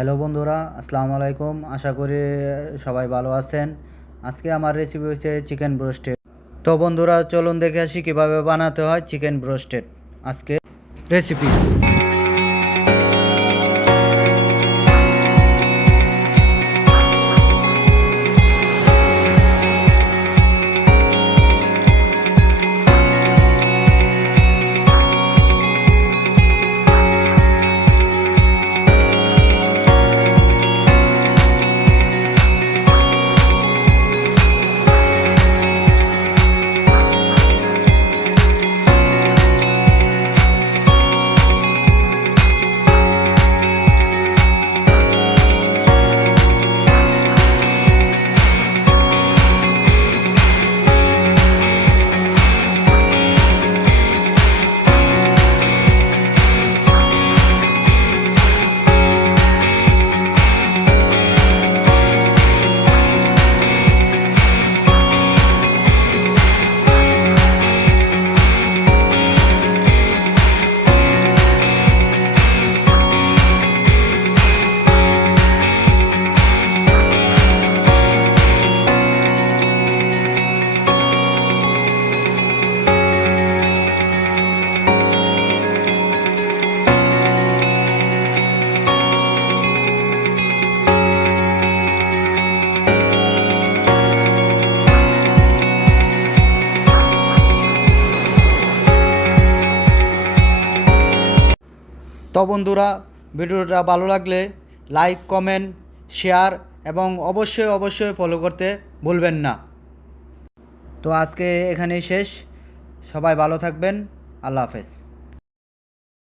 Hello বন্ধুরা, আসসালামু আলাইকুম। আশা করি সবাই ভালো আছেন। আজকে আমার রেসিপি হচ্ছে চিকেন ব্রোস্টেড। তো বন্ধুরা, চলুন দেখে আসি কীভাবে বানাতে হয় চিকেন ব্রোস্টেড। আজকে রেসিপি। তো বন্ধুরা, ভিডিওটা ভালো লাগলে লাইক, কমেন্ট, শেয়ার এবং অবশ্যই ফলো করতে ভুলবেন না। তো আজকে এখানেই শেষ। সবাই ভালো থাকবেন। আল্লাহ হাফেজ।